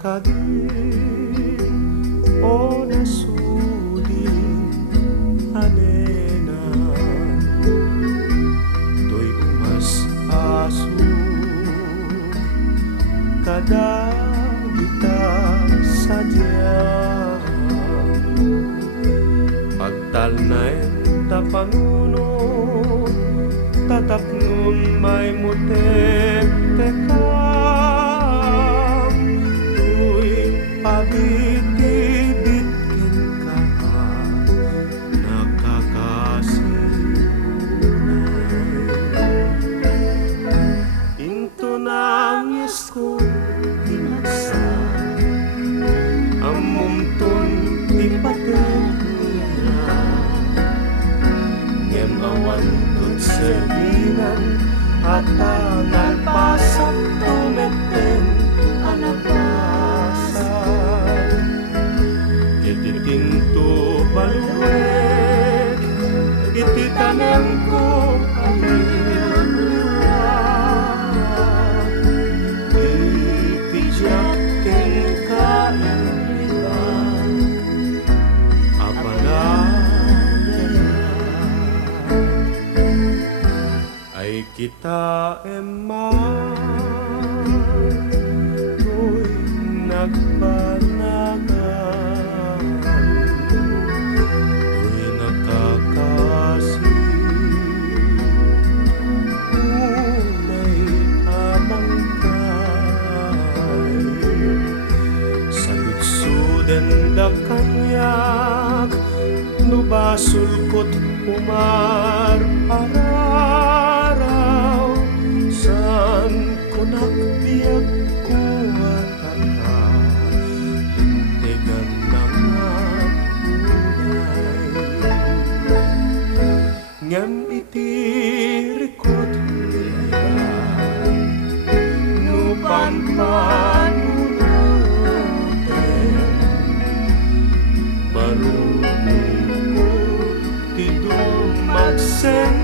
kadin o nasudi anenan to'y umas-asok kada kita sadyang pagtalnayan tapanunod tatapnon may mutek-tekam tuy pabitibitkin ka nakakasinunay into nangis ko tinagsa amumton ipatin niya ngem awan tut serbinan at nalpasap tumeten anapasan ititinto baluek ititanem ko aliwat itijyakin ka ilang apanagaya ay kita eman to'y nagbanagan to'y nakakasi unay amangkay saludsuden da kanyak nubasulkot umar araraw san ko nakbiyak ko ataka lintigan ng apunay ngam itirikot nila nupan panunoten marunong ko tidong magsen